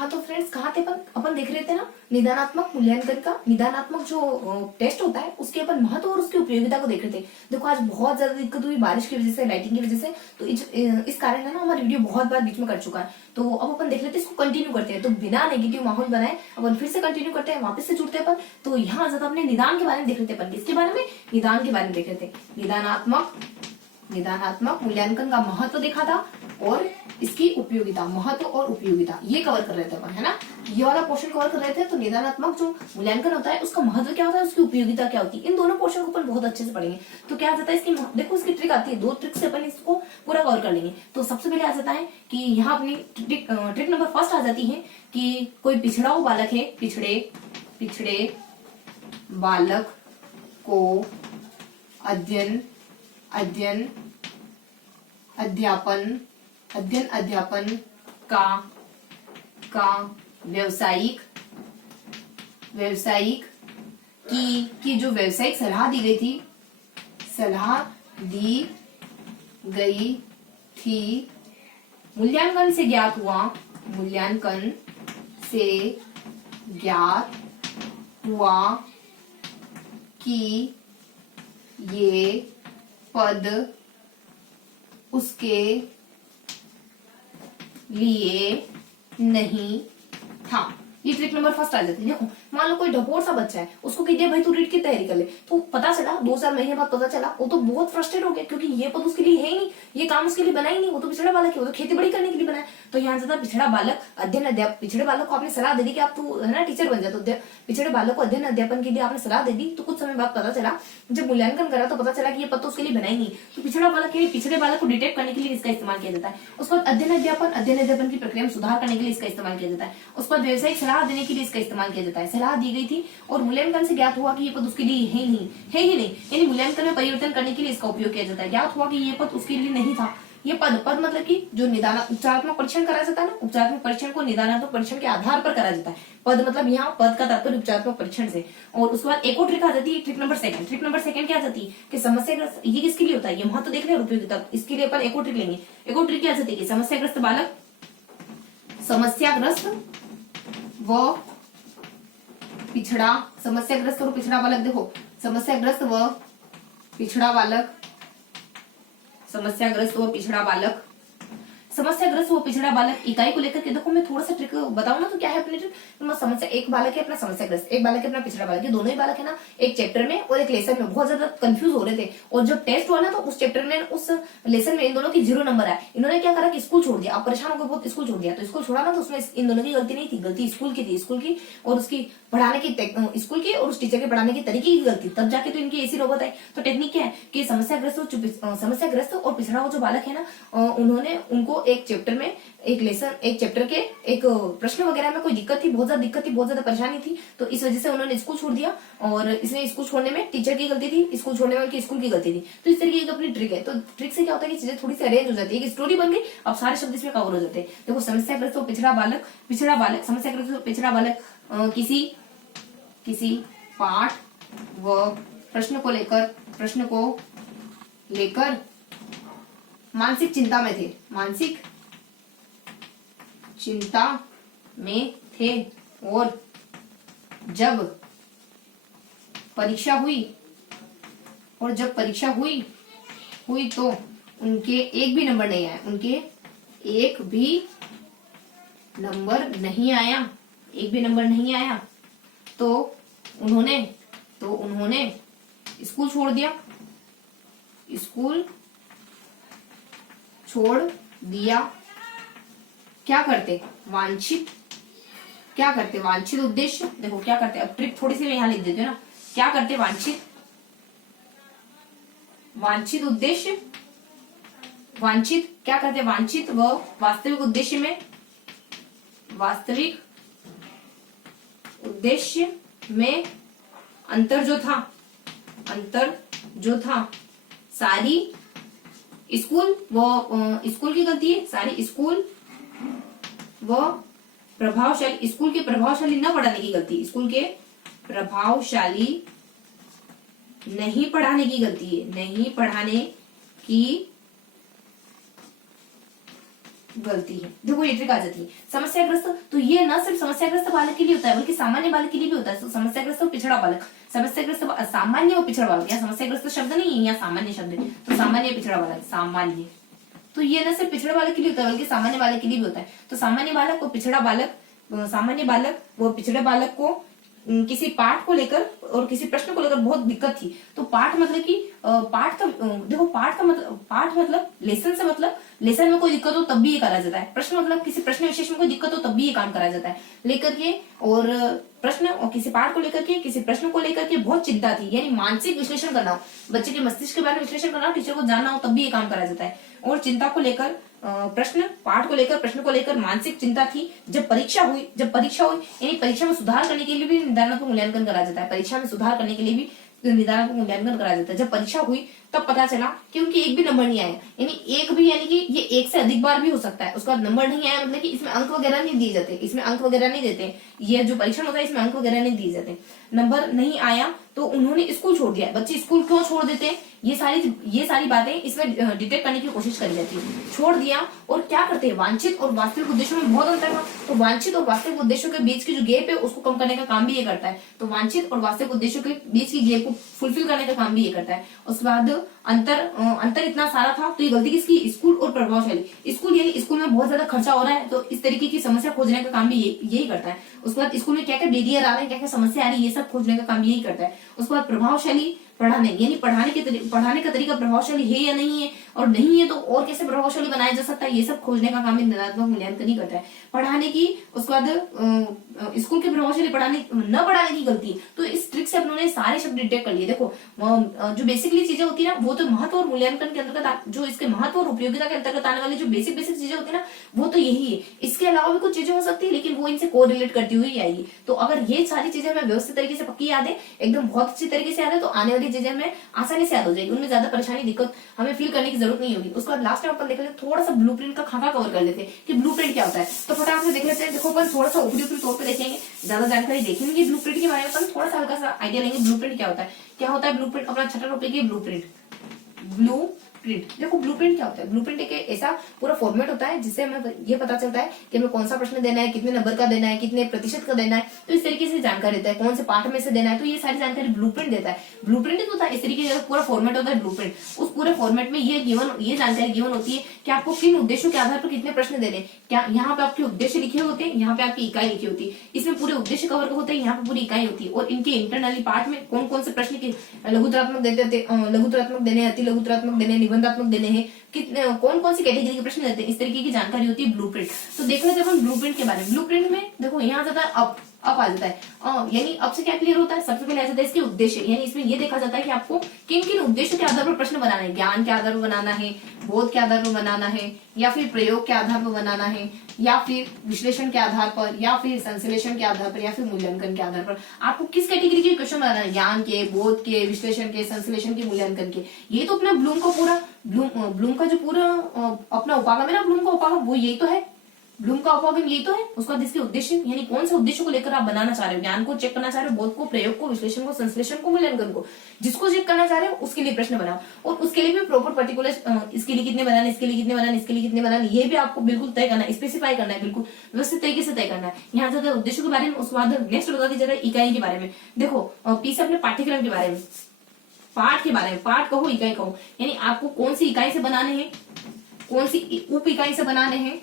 हाँ तो फ्रेंड्स कहाँ थे अपन देख रहे थे ना निदानात्मक मूल्यांकन का निदानात्मक जो टेस्ट होता है उसके अपन महत्व और उसकी उपयोगिता को देख रहे थे। देखो आज बहुत ज्यादा दिक्कत हुई बारिश की वजह से, लाइटिंग की वजह से, तो इस कारण है ना हमारा वीडियो बहुत बार बीच में कट चुका है। तो अब अपन देख लेते हैं, इसको कंटिन्यू करते हैं। तो बिना नेगेटिव माहौल बनाए अपन फिर से कंटिन्यू करते हैं, वापस से जुड़ते हैं अपन। तो यहाँ ज्यादा अपने निदान के बारे में देख लेते हैं। अपन किसके बारे में? निदान के बारे में देख लेते हैं। निदानात्मक मूल्यांकन का महत्व देखा था और इसकी उपयोगिता, महत्व और उपयोगिता ये कवर कर रहे थे अपन, है ना। ये वाला पोर्शन कवर कर रहे थे। तो निदानात्मक जो मूल्यांकन होता है उसका महत्व क्या होता है, उसकी उपयोगिता क्या होती है, इन दोनों पोर्शन को अपन बहुत अच्छे से पढ़ेंगे। तो क्या आ जाता है इसकी, देखो इसकी ट्रिक आती है, 2 ट्रिक से अपन इसको पूरा कवर कर लेंगे। तो सबसे पहले आ जाता है कि यहाँ अपनी ट्रिक नंबर फर्स्ट आ जाती है कि कोई पिछड़ा हुआ बालक है, पिछड़े बालक को अध्ययन अध्यापन का व्यावसायिक की जो व्यावसायिक सलाह दी गई थी मूल्यांकन से ज्ञात हुआ कि ये पद उसके लिए नहीं था। ये ट्रिक नंबर फर्स्ट आ जाती है। देखो मान लो कोई ढपोर सा बच्चा है, उसको कहिए भाई तू रीट की तैयारी कर ले, तो पता चला 2-4 महीने बाद पता चला वो तो बहुत फ्रस्ट्रेट हो गया, क्योंकि ये पद उसके लिए है ही नहीं, ये काम उसके लिए बना ही नहीं, वो तो पिछड़ा बालक है, वो तो खेती बड़ी करने के लिए बना है। तो यहाँ ज्यादा पिछड़ा बालक पिछड़े बालक को आपने सलाह दे दी कि आप तू है ना टीचर बन जा, तो पिछड़े बालक को अध्ययन अध्यापन के लिए आपने सलाह दे दी। तो कुछ समय बाद पता चला, जब मूल्यांकन करा तो पता चला कि ये पद तो उसके लिए बना ही नहीं। तो पिछड़ा बालक है, पिछड़े बालक को डिटेक्ट करने के लिए इसका इस्तेमाल किया जाता है। उसके बाद अध्ययन अध्यापन की प्रक्रिया में सुधार करने के लिए इसका इस्तेमाल किया जाता है। उसके बाद व्यवसायिक सलाह देने के लिए इसका इस्तेमाल किया जाता है। सलाह दी गई थी और मूल्यांकन से ज्ञात हुआ कि ये पद उसके लिए है ही नहीं, यानी मूल्यांकन में परिवर्तन करने के लिए इसका उपयोग किया जाता है। ज्ञात हुआ कि ये पद उसके लिए नहीं था। ये पद मतलब कि जो उपचारात्मक परीक्षण करा जाता है ना, उपचारात्मक परीक्षण को निदानात्मक परीक्षण के आधार पर करा जाता है। पद मतलब यहाँ पद का तात्पर्य उपचारात्मक परीक्षण से। और उसके बाद एक और ट्रिक आ जाती है, ट्रिक नंबर सेकंड क्या आ जाती है कि समस्याग्रस्त, ये किसके लिए होता है, ये महत्व देख रहे हैं, उपयोगिता, इसके लिए अपन एक और ट्रिक लेंगे। एक और ट्रिक क्या आ जाती है, समस्याग्रस्त व पिछड़ा बालक, देखो समस्याग्रस्त व पिछड़ा बालक इकाई को लेकर के, देखो मैं थोड़ा सा ट्रिक बताऊं ना, तो क्या है अपने ट्रिक, समस्या एक बालक है अपना समस्याग्रस्त, एक बालक है अपना पिछड़ा बालक, ये दोनों ही बालक है ना एक चैप्टर में और एक लेसन में बहुत ज्यादा कंफ्यूज हो रहे थे। और जब टेस्ट हुआ ना तो उस चैप्टर में उस लेसन में इन दोनों की 0 नंबर आया। इन्होंने क्या करा कि स्कूल छोड़ दिया, आप परेशान हो गए बहुत, स्कूल छोड़ दिया। तो स्कूल छोड़ा ना तो उसमें इन दोनों की गलती नहीं थी, गलती स्कूल की थी, स्कूल की और उसकी पढ़ाने की, स्कूल की और उस टीचर के पढ़ाने की तरीके की गलती, तब जाके तो इनकी ऐसी नौबत आई। तो टेक्निक क्या है कि समस्याग्रस्त और पिछड़ा हुआ जो बालक है ना, उन्होंने उनको एक चैप्टर में एक चैप्टर के एक प्रश्न वगैरह में कोई दिक्कत थी, बहुत ज्यादा परेशानी थी, तो इस वजह से उन्होंने स्कूल छोड़ दिया। और इसमें स्कूल छोड़ने में टीचर की गलती थी, स्कूल छोड़ने में उनकी स्कूल की गलती थी। तो इस तरीके की अपनी ट्रिक है। तो ट्रिक से क्या होता है कि चीजें थोड़ी सी अरेंज हो जाती है, कि स्टोरी बन गई, अब सारे शब्द इसमें कवर हो जाते हैं। देखो समस्याग्रस्त और पिछड़ा बालक समस्याग्रस्त और पिछड़ा बालक किसी पाठ व प्रश्न को लेकर मानसिक चिंता में थे और जब परीक्षा हुई तो उनके एक भी नंबर नहीं आया, तो उन्होंने स्कूल छोड़ दिया। क्या करते वांछित उद्देश्य, देखो क्या करते, अब ट्रिक थोड़ी सी मैं यहाँ लिख देती हूँ ना, क्या करते वांछित उद्देश्य, क्या करते वांछित व वास्तविक उद्देश्य में अंतर जो था सारी स्कूल की गलती है, सारी स्कूल के प्रभावशाली न पढ़ाने की गलती, स्कूल के प्रभावशाली नहीं पढ़ाने की गलती है, नहीं पढ़ाने की गलती है। देखो ये ट्रिक आ जाती है। समस्याग्रस्त, तो ये न सिर्फ समस्याग्रस्त बालक के लिए होता है बल्कि सामान्य बालक के लिए भी होता है। तो समस्याग्रस्त और पिछड़ा बालक, समस्याग्रस्त सामान्य और पिछड़ा बालक, या समस्याग्रस्त शब्द नहीं है, या सामान्य शब्द है, तो सामान्य पिछड़ा बालक, सामान्य, तो ये न सिर्फ पिछड़ा बालक के लिए होता है बल्कि सामान्य बालक के लिए भी होता है। तो सामान्य बालक और पिछड़ा बालक, सामान्य बालक वो पिछड़े बालक को किसी पाठ को लेकर और किसी प्रश्न को लेकर बहुत दिक्कत थी। तो पाठ मतलब कि पाठ का, देखो पाठ मतलब लेसन से मतलब लेसन में कोई दिक्कत हो तब भी ये करा जाता है। प्रश्न मतलब किसी प्रश्न विशेष में कोई दिक्कत हो तब भी ये काम करा जाता है। लेकर के और प्रश्न और किसी पाठ को लेकर के किसी प्रश्न को लेकर के बहुत चिंता थी, यानी मानसिक विश्लेषण करना हो, बच्चे के मस्तिष्क के बारे में विश्लेषण करना हो, टीचर को जानना हो तब भी ये काम करा जाता है। और चिंता को लेकर प्रश्न, पाठ को लेकर प्रश्न को लेकर मानसिक चिंता थी। जब परीक्षा हुई यानी परीक्षा में सुधार करने के लिए भी निर्धारणात्मक मूल्यांकन करा जाता है। परीक्षा में सुधार करने के लिए भी निर्धारणात्मक मूल्यांकन करा जाता है। जब परीक्षा हुई तब पता चला कि उनकी एक भी नंबर नहीं आया, यानी कि ये एक से अधिक बार भी हो सकता है। उसका नंबर नहीं आया मतलब कि इसमें अंक वगैरह नहीं दिए जाते, इसमें अंक वगैरह नहीं देते, ये जो परीक्षण होता है इसमें अंक वगैरह नहीं दिए जाते। नंबर नहीं आया तो उन्होंने स्कूल छोड़ दिया। बच्चे स्कूल क्यों छोड़ देते हैं, ये सारी बातें इसमें डिटेक्ट करने की कोशिश करी जाती है। छोड़ दिया और क्या करते हैं, वांछित और वास्तविक उद्देश्यों में बहुत अंतर था। तो वांछित और वास्तविक उद्देश्यों के बीच की जो गैप है उसको कम करने का काम भी ये करता है। तो वांछित और वास्तविक उद्देश्यों के बीच की गैप को फुलफिल करने का काम भी ये करता है। उसके बाद अंतर इतना सारा था तो ये गलती किसकी, स्कूल और प्रभावशाली। स्कूल यानी स्कूल में बहुत ज्यादा खर्चा हो रहा है तो इस तरीके की समस्या खोजने का काम भी यही करता है। उसके बाद स्कूल में क्या क्या बैरियर आ रहे हैं, क्या क्या समस्या आ रही है, ये सब खोजने का काम यही करता है। उसके बाद प्रभावशाली, पढ़ाने यानी पढ़ाने का तरीका प्रभावशाली है या नहीं है, और नहीं है तो और कैसे प्रभावशाली बनाया जा सकता है, ये सब खोजने का काम निर्धारणात्मक मूल्यांकन ही करता है। पढ़ाने की, उसके बाद स्कूल के प्रभावशाली न पढ़ाने की गलती, तो इस ट्रिक से अपनों ने सारे शब्द डिटेक्ट कर लिए। देखो जो बेसिकली चीजें होती है ना वो तो महत्व और मूल्यांकन के अंतर्गत, जो इसके महत्व और उपयोगिता के अंतर्गत आने वाली जो बेसिक चीजें होती है ना वो तो यही है। इसके अलावा भी कुछ चीजें हो सकती है लेकिन वो इनसे कोरिलेट करती हुई आएगी। तो अगर ये सारी चीजें हमें व्यवस्थित तरीके से पक्की याद है, एकदम बहुत अच्छी तरीके से याद है, तो आने वाली चीजें हमें आसानी से याद हो जाएगी, उनमें ज्यादा परेशानी दिक्कत हमें फील करने की जरूरत नहीं होगी। उसके बाद लास्ट में अपन देख लेते थोड़ा सा ब्लूप्रिंट का खाका कवर कर लेते हैं कि ब्लूप्रिंट क्या होता है। तो फटाफट से देख लेते हैं। देखो अपन थोड़ा सा ऊपरी तौर पे देखेंगे, ज्यादा जानकारी देखेंगे ब्लूप्रिंट के बारे में, अपन थोड़ा सा हल्का सा आइडिया लेंगे ब्लूप्रिंट क्या होता है ब्लूप्रिंट। अपना छठा टॉपिक है ब्लूप्रिंट। देखो ब्लूप्रिंट क्या होता है। ब्लूप्रिंट एक ऐसा पूरा फॉर्मेट होता है जिससे हमें ये पता चलता है कि हमें कौन सा प्रश्न देना है, कितने नंबर का देना है, कितने प्रतिशत का देना है, तो इस तरीके से जानकारी देता है, कौन से पार्ट में से देना है, तो ये सारी जानकारी ब्लूप्रिंट देता है। ब्लूप्रिंट होता है इस तरीके से पूरा फॉर्मेट होता है ब्लूप्रिंट। उस पूरे फॉर्मेट में ये जानकारी गिवन होती है कि आपको किन उद्देश्यों के आधार पर कितने प्रश्न देने, क्या यहाँ पे आपके उद्देश्य लिखे होते हैं, यहाँ पे आपकी इकाई लिखी होती है, इसमें पूरे उद्देश्य कवर होते हैं, यहाँ पे पूरी इकाई होती है, और इनके इंटरनली पार्ट में कौन कौन से प्रश्न के लघुतरात्मक देने, अति लघुतरात्मक देने, निबंधात्मक देने हैं, कितने कौन कौन सी कैटेगरी के प्रश्न देते हैं, इस तरीके की जानकारी होती है ब्लूप्रिंट। तो देख लेते हैं अपन ब्लूप्रिंट के बारे में। ब्लूप्रिंट में देखो यहाँ जाता है अप आ जाता है, यानी अब से क्या क्लियर होता है, सबसे पहले आ जाता है इसके उद्देश्य, यानी इसमें ये देखा जाता है कि आपको किन किन उद्देश्यों के आधार पर प्रश्न बनाना है। ज्ञान के आधार पर बनाना है, बोध के आधार पर बनाना है, या फिर प्रयोग के आधार पर बनाना है, या फिर विश्लेषण के आधार पर, या फिर संश्लेषण के आधार पर, या फिर मूल्यांकन के आधार पर आपको किस कैटेगरी के क्वेश्चन बनाना है, ज्ञान के, बोध के, विश्लेषण के, संश्लेषण के, मूल्यांकन के। ये तो अपना ब्लूम का जो पूरा अपना उपागम है ना, ब्लूम का उपागम वो यही तो है, ब्लूम का उपागम यही तो है। उसका जिसके उद्देश्य यानी कौन से उद्देश्य को लेकर आप बनाना चाह रहे हो, ज्ञान को चेक करना चाह रहे हो, बोध को, प्रयोग को, विश्लेषण को, संश्लेषण को, मूल्यांकन को, जिसको चेक करना चाह रहे हो उसके लिए प्रश्न बनाओ, और उसके लिए भी प्रॉपर पर्टिकुलर इसके लिए कितने बनाने, इसके लिए कितने बनाने, इसके लिए कितने बनाने, ये भी आपको बिल्कुल तय करना है, स्पेसिफाई करना है, बिल्कुल व्यवस्थित तरीके से तय करना है। यहाँ ज्यादा उद्देश्य के बारे में, उसके बाद नेक्स्ट बता दीजिए इकाई के बारे में। देखो पीछे अपने पाठ्यक्रम के बारे में, पाठ के बारे में, पाठ कहो इकाई कहो, यानी आपको कौन सी इकाई से बनाने हैं, कौन सी उप इकाई से बनाने हैं,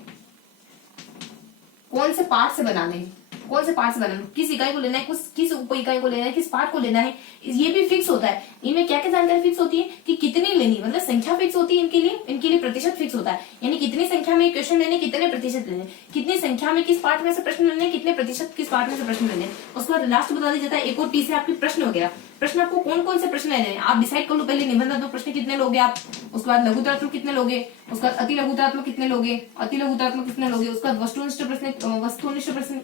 कौन से पार्ट से बनाने हैं, कौन से पार्ट से बनाना, किस इकाई को लेना है, किस उप इकाई को लेना है, किस पार्ट को लेना है, ये भी फिक्स होता है। इनमें क्या क्या जानकारी फिक्स होती है कि कितनी लेनी, मतलब संख्या फिक्स होती है इनके लिए प्रतिशत फिक्स होता है, यानी कितनी संख्या में क्वेश्चन लेने, कितने प्रतिशत लेने, कितनी संख्या में किस पार्ट में से प्रश्न लेने, कितने प्रतिशत किस पार्ट में से प्रश्न लेने। उसके बाद लास्ट बता दिया जाता है एक और पीस है आपके प्रश्न वगैरह, प्रश्न आपको कौन कौन से प्रश्न लेने हैं आप डिसाइड कर लो पहले। निबंधात्मक प्रश्न कितने लोगे आप, उसके बाद लघुतरात्मक कितने लोगे, उसके बाद अति लघुतरात्मक कितने लोगे, अति लघुतरात्मक कितने लोगे, उसके बाद वस्तुनिष्ठ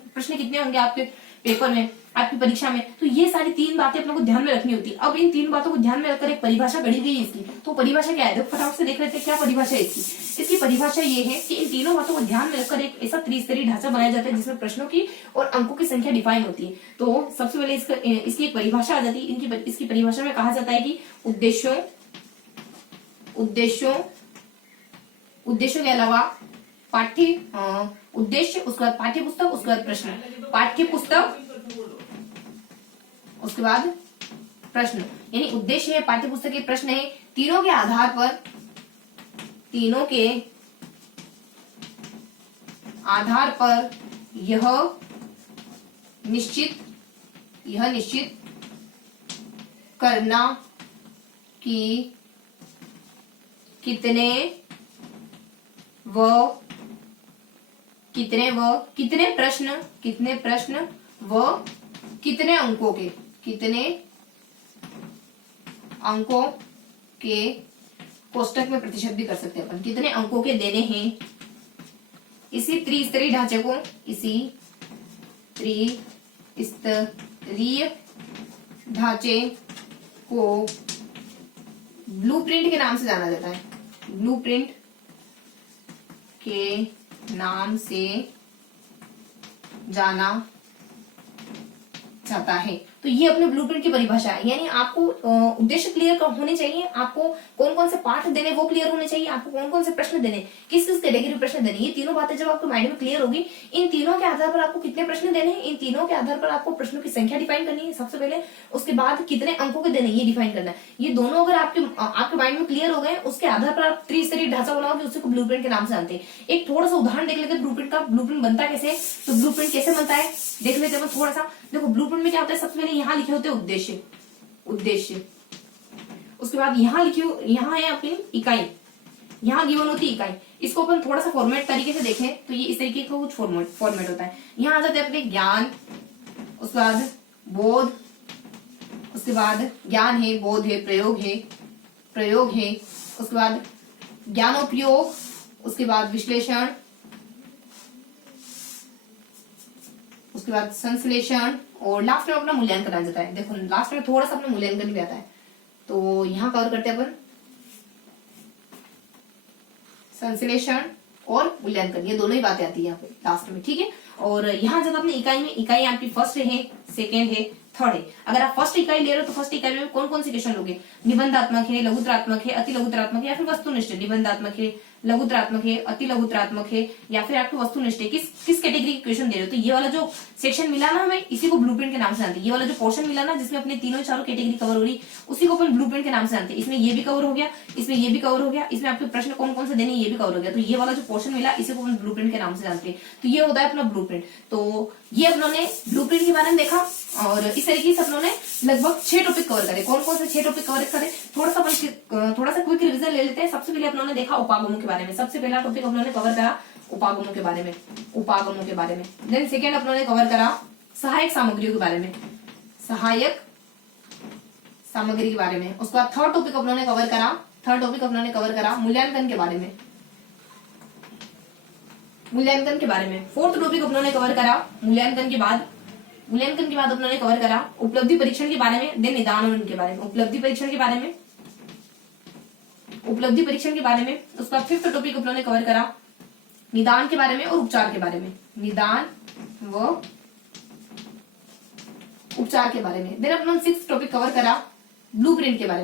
प्रश्न कितने होंगे आपके पेपर में, आपकी परीक्षा में। तो ये सारी तीन बातें अपने को ध्यान में रखनी होती है। अब इन तीन बातों को ध्यान में रखकर एक परिभाषा गढ़ी गई है इसकी। तो परिभाषा क्या है, देखो फटाफट से देख लेते हैं क्या परिभाषा है इसकी। इसकी परिभाषा ये है कि इन तीनों बातों को ध्यान में रखकर एक ऐसा त्रिस्तरीय ढांचा बनाया जाता है जिसमें प्रश्नों की और अंकों की संख्या डिफाइन होती है। तो सबसे पहले इसकी एक परिभाषा आ जाती है। इसकी परिभाषा में कहा जाता है कि उद्देश्यों के अलावा पाठ्य उद्देश्य, उसके बाद पाठ्य पुस्तक, उसके बाद प्रश्न। पाठ्य पुस्तक, उसके बाद प्रश्न, यानी उद्देश्य है, पाठ्य पुस्तक के प्रश्न है। तीनों के आधार पर यह निश्चित करना कि कितने प्रश्न व कितने अंकों के कोष्टक में प्रतिशत भी कर सकते हैं अपन, कितने अंकों के देने हैं। इसी त्रिस्तरीय ढांचे को ब्लूप्रिंट के नाम से जाना जाता है। ब्लूप्रिंट के नाम से जाना जाता है। तो ये अपने ब्लूप्रिंट की परिभाषा है, यानी आपको उद्देश्य क्लियर होने चाहिए, आपको कौन कौन से पाठ देने वो क्लियर होने चाहिए, आपको कौन कौन से प्रश्न देने, किस किस कैटेगरी प्रश्न देने। ये तीनों बातें जब आपके माइंड में क्लियर होगी, इन तीनों के आधार पर आपको कितने प्रश्न देने हैं, इन तीनों के आधार पर आपको प्रश्नों की संख्या डिफाइन करनी है सबसे पहले, उसके बाद कितने अंकों के देने ये डिफाइन करना है। ये दोनों अगर आपके माइंड में क्लियर हो गए, उसके आधार पर आप त्रिस्तरीय ढांचा बनाओगे, उसी को ब्लूप्रिंट के नाम से जानते हैं। एक थोड़ा सा उदाहरण देख लेते हैं ब्लूप्रिंट का। ब्लूप्रिंट बनता कैसे है, तो ब्लूप्रिंट कैसे बनता है देख लेते हैं थोड़ा सा। देखो ब्लूप्रिंट में क्या होता है, सबसे पहले यहाँ लिखे होते हैं उद्देश्य, उसके बाद यहाँ है अपनी इकाई, यहाँ गिवन होती है इकाई। इसको अपन थोड़ा सा फॉर्मेट तरीके से देखें तो ये इस तरीके का कुछ फॉर्मेट होता है। यहाँ आ जाते हैं अपने ज्ञान, उसके बाद बोध, उसके बाद ज्ञान है, बोध है, प्रयोग है, उसके बाद ज्ञानोपयोग, उसके बाद विश्लेषण, उसके बाद संश्लेषण, और लास्ट में अपना मूल्यांकन आ जाता है। देखो लास्ट में थोड़ा सा अपना मूल्यांकन भी आता है, तो यहाँ कवर करते हैं अपन संश्लेषण और मूल्यांकन, ये दोनों ही बातें आती है यहाँ पे लास्ट में, ठीक है। और यहाँ जब अपनी इकाई में, इकाई आपकी फर्स्ट है, सेकेंड है, थर्ड है। अगर आप फर्स्ट इकाई ले रहे हो तो फर्स्ट इकाई में कौन कौन से क्वेश्चन लोगे, निबंधात्मक है, लघुतरात्मक है, अति लघुतरात्मक है, या फिर वस्तुनिष्ठ। निबंधात्मक है, लघुतरात्मक है, अति लघुतरात्मक है, या फिर आपके वस्तुनिष्ठ है। किस कैटेगरी के क्वेश्चन दे रहे हो। तो ये वाला जो सेक्शन मिला ना हमें, इसी को ब्लूप्रिंट के नाम से जानते हैं। ये वाला जो पोर्शन मिला ना जिसमें अपने तीनों चारों कैटेगरी कवर हो रही, उसी को अपन ब्लूप्रिंट के नाम से जानते हैं। इसमें ये भी कवर हो गया, इसमें ये भी कवर हो गया, इसमें आपके प्रश्न कौन कौन से देने ये भी कवर हो गया। तो ये वाला जो पोर्शन मिला इसी को अपन ब्लूप्रिंट के नाम से जानते हैं। तो ये होता है अपना ब्लूप्रिंट। तो ये अपनों ब्लूप्रिंट के बारे में देखा, और इस तरीके से अपनों ने लगभग 6 टॉपिक कवर करे। कौन कौन से 6 टॉपिक कवर करे, थोड़ा सा क्विक रिवीजन ले लेते हैं। सबसे पहले अपनों ने देखा उपागमों के बारे में। सबसे पहला टॉपिक अपनों ने कवर करा उपागमों के बारे में, देन सेकेंड अपनों ने कवर करा सहायक सामग्रियों के बारे में, सहायक सामग्री के बारे में। उसके बाद थर्ड टॉपिक अपनों ने कवर करा मूल्यांकन के बारे में, फोर्थ टॉपिक अपनों ने कवर करा मूल्यांकन के बाद अपनों ने कवर करा उपलब्धि परीक्षण के बारे में, देन निदान के बारे में, उपलब्धि परीक्षण के बारे में। उसका फिफ्थ टॉपिक अपनों ने कवर करा निदान के बारे में और उपचार के बारे में, निदान व उपचार के बारे में। देन अपनों ने सिक्स्थ टॉपिक कवर करा ब्लूप्रिंट के बारे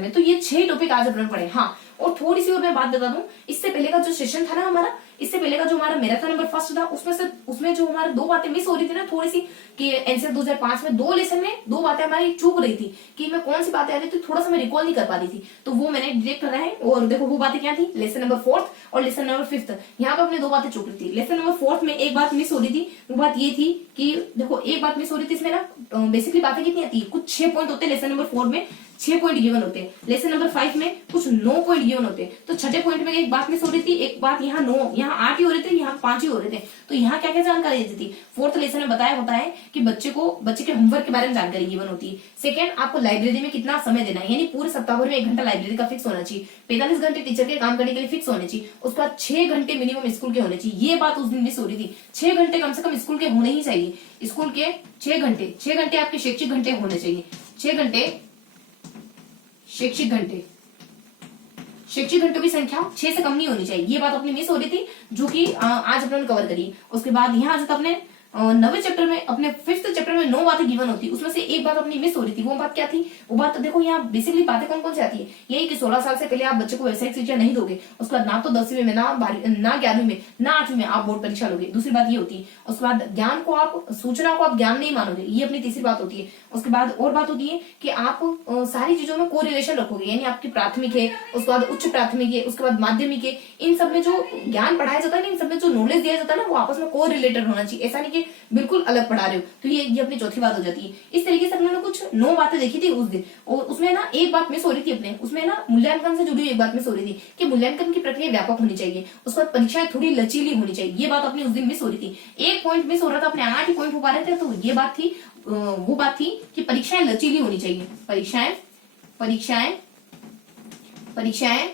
में। तो ये 6 टॉपिक आज अपने पढ़े। हाँ, और थोड़ी सी और मैं बात बता दूं, इससे पहले का जो सेशन था ना हमारा, इससे पहले का जो हमारा मैराथन नंबर फर्स्ट था, उसमें जो हमारे 2 बातें मिस हो रही थी ना थोड़ी सी, कि एनसीआर 2005 में 2 लेसन में 2 बातें हमारी चूक रही थी, कि मैं कौन सी बातें आ रही थी थोड़ा सा मैं रिकॉल नहीं कर पा रही थी, तो वो मैंने डिटेक्ट करा है। और देखो वो बातें क्या थी, लेसन नंबर 4 और लेसन नंबर 5, यहाँ पे अपने 2 बातें चूक रही थी। लेसन नंबर 4 में एक बात मिस हो रही थी, वो बात ये थी कि देखो एक बात मिस हो रही थी इसमें ना, बेसिकली बातें कितनी आती है, कुछ 6 पॉइंट होते हैं लेसन नंबर 4 में, 6 पॉइंट गिवन होते हैं। लेसन नंबर 5 में कुछ 9 पॉइंट गिवन होते हैं। तो छठे पॉइंट में एक बात मिस हो रही थी, एक बात यहाँ 9, यहाँ 8 ही हो रहे थे, यहाँ 5 ही हो रहे थे। तो यहाँ क्या क्या जानकारी देती थी, फोर्थ लेसन में बताया होता है कि बच्चे के होमवर्क के बारे में जानकारी गिवन होती है। सेकंड, आपको लाइब्रेरी में कितना समय देना है, यानी पूरे सप्ताह भर में 1 घंटा लाइब्रेरी का फिक्स होना चाहिए, 45 घंटे टीचर के काम करने के लिए फिक्स होने चाहिए। उसके बाद 6 घंटे मिनिमम स्कूल के होने चाहिए। ये बात उस दिन मिस हो रही थी, 6 घंटे कम से कम स्कूल के होने ही चाहिए। स्कूल के 6 घंटे आपके शैक्षिक घंटे होने चाहिए। 6 घंटे शैक्षिक घंटों की संख्या 6 से कम नहीं होनी चाहिए। ये बात अपनी मिस हो रही थी, जो कि आज अपने कवर करी। उसके बाद यहाँ अपने 9वें चैप्टर में, अपने 5th चैप्टर में 9 बातें गिवन होती है, उसमें से एक बात अपनी मिस हो रही थी। वो बात क्या थी? वो बात देखो यहाँ बेसिकली बातें कौन कौन सी आती है, यही कि 16 साल से पहले आप बच्चे को व्यावसायिक शिक्षा नहीं दोगे, उसके बाद ना तो 10वीं में, ना 11वीं में, ना 8वीं में आप बोर्ड परीक्षा लोगे। दूसरी बात ये होती है। उसके बाद ज्ञान को आप, सूचना को आप ज्ञान नहीं मानोगे, ये अपनी तीसरी बात होती है। उसके बाद और बात होती है कि आप सारी चीजों में कोरिलेशन रखोगे, यानी आपकी प्राथमिक है, उसके बाद उच्च प्राथमिक है, उसके बाद माध्यमिक है, इन सब में जो ज्ञान पढ़ाया जाता है ना, इन सब में जो नॉलेज दिया जाता है ना, वो आपस में कोरिलेटेड होना चाहिए, ऐसा नहीं कि बिल्कुल अलग पढ़ा रहे हो। तो ये अपनी चौथी बात हो जाती है। इस तरीके से हमने कुछ 9 बातें देखी थी उस दिन, और उसमें ना एक बात मिस हो रही थी अपने, उसमें ना मूल्यांकन से जुड़ी हुई एक बात मिस हो रही थी कि मूल्यांकन की प्रक्रिया व्यापक होनी चाहिए, उसके बाद परीक्षाएं थोड़ी लचीली होनी चाहिए, ये बात अपनी उस दिन मिस हो रही थी। एक पॉइंट मिस हो रहा था, अपने 8 ही पॉइंट हो पा रहे थे, तो ये बात थी, वो बात थी कि परीक्षाएं लचीली होनी चाहिए। परीक्षाएं परीक्षाएं परीक्षाएं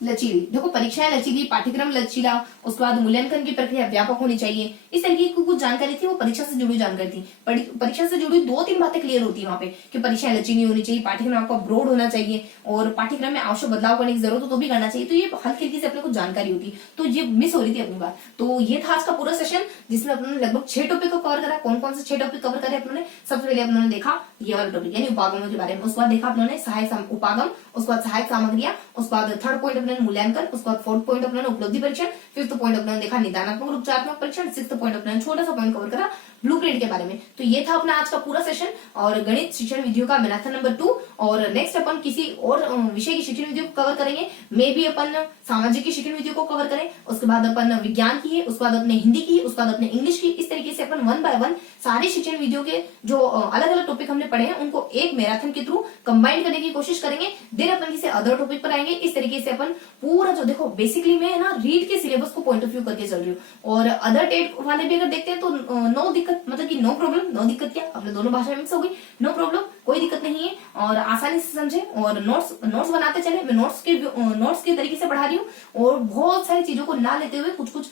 लचीली, देखो परीक्षाएं लचीली, पाठ्यक्रम लचीला, उसके बाद मूल्यांकन की प्रक्रिया व्यापक होनी चाहिए, इस तरीके की कुछ जानकारी थी, वो परीक्षा से जुड़ी जानकारी थी। परीक्षा से जुड़ी 2-3 बातें क्लियर होती है वहां पे कि परीक्षाएं लचीली होनी चाहिए, पाठ्यक्रम आपका ब्रॉड होना चाहिए, और पाठ्यक्रम में आवश्यक बदलाव करने की जरूरत हो तो भी करना चाहिए। तो ये हल्की हल्की से अपने को जानकारी होती, तो ये मिस हो रही थी अपनी बात। तो ये था आज का पूरा सेशन, जिसमें अपने लगभग 6 टॉपिक को कवर करा। कौन कौन से 6 टॉपिक कवर करे अपने? सबसे पहले अपने देखा ये वाला टॉपिक यानी उपागमों के बारे में, उसके बाद देखा अपने सहायक उपागम, उसके बाद सहायक सामग्रियां, उसके बाद 3rd पॉइंट अपने मूल्यांकन, उसके बाद 4th पॉइंट अपने उपलब्धि परीक्षण, 5th पॉइंट अपने देखा निदानात्मक और उपचारात्मक परीक्षण, 6th पॉइंट अपने छोटा सा पॉइंट कवर करा ब्लूप्रिंट के बारे में। तो ये था अपना आज का पूरा सेशन, और गणित शिक्षण विधियों का मैराथन नंबर 2। और नेक्स्ट अपन किसी और विषय की शिक्षण विधियों को कवर करेंगे, मे भी अपन सामाजिक की शिक्षण विधियों को कवर करें, उसके बाद अपन विज्ञान की है, उसके बाद अपने हिंदी की, उसके बाद अपने इंग्लिश की। इस तरीके से अपन 1 बाय 1 सारी शिक्षण विधियों के जो अलग अलग टॉपिक हमने पढ़े हैं उनको एक मैराथन के थ्रू कंबाइन करने की कोशिश करेंगे। देन अपन किसी अदर टॉपिक पर आएंगे। इस तरीके से अपन पूरा जो, देखो बेसिकली मैं ना रीड के सिलेबस को पॉइंट ऑफ व्यू करके चल रही हूँ, और अदर टेट वाले भी अगर देखते हैं तो नो दिक्कत, मतलब कि नो प्रॉब्लम, नो दिक्कत क्या, अपने दोनों भाषा मिक्स हो गई, नो प्रॉब्लम, कोई दिक्कत नहीं है, और आसानी से समझे, और नोट्स बनाते चले। मैं नोट्स के तरीके से पढ़ा रही हूँ, और बहुत सारी चीजों को ना लेते हुए कुछ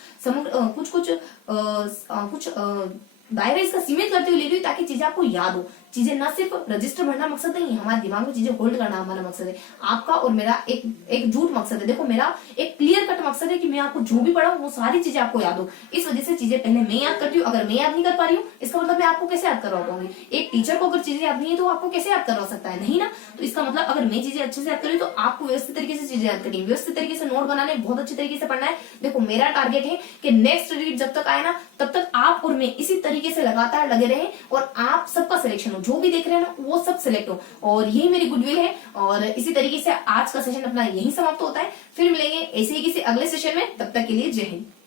दायरा इसका सीमित करते हुए ले रही हूँ, ताकि चीजें आपको याद हो। चीजें ना सिर्फ रजिस्टर भरना मकसद नहीं है, हमारे दिमाग में चीजें होल्ड करना हमारा मकसद है। आपका और मेरा एकजुट मकसद है। देखो मेरा एक क्लियर कट मकसद है कि मैं आपको जो भी पढ़ाऊं वो सारी चीजें आपको याद हो। इस वजह से चीजें पहले मैं याद करती हूँ। अगर मैं याद नहीं कर पा रही हूँ, इसका मतलब मैं आपको कैसे याद करवा पाऊंगी? एक टीचर को अगर चीजें याद नहीं है तो आपको कैसे याद करवा सकता है? नहीं ना। तो इसका मतलब अगर मैं चीजें अच्छे से याद करी तो आपको व्यवस्थित तरीके से चीजें याद करनी, व्यवस्थित तरीके से नोट बनाने, बहुत अच्छे तरीके से पढ़ना है। देखो मेरा टारगेट है कि नेक्स्ट रीड जब तक आए ना, तब तक आप और मैं इसी तरीके से लगातार लगे रहे, और आप सबका सिलेक्शन हो, जो भी देख रहे हैं ना वो सब सिलेक्ट हो, और यही मेरी गुडविल है। और इसी तरीके से आज का सेशन अपना यही समाप्त होता है। फिर मिलेंगे ऐसे ही किसी अगले सेशन में, तब तक के लिए जय हिंद।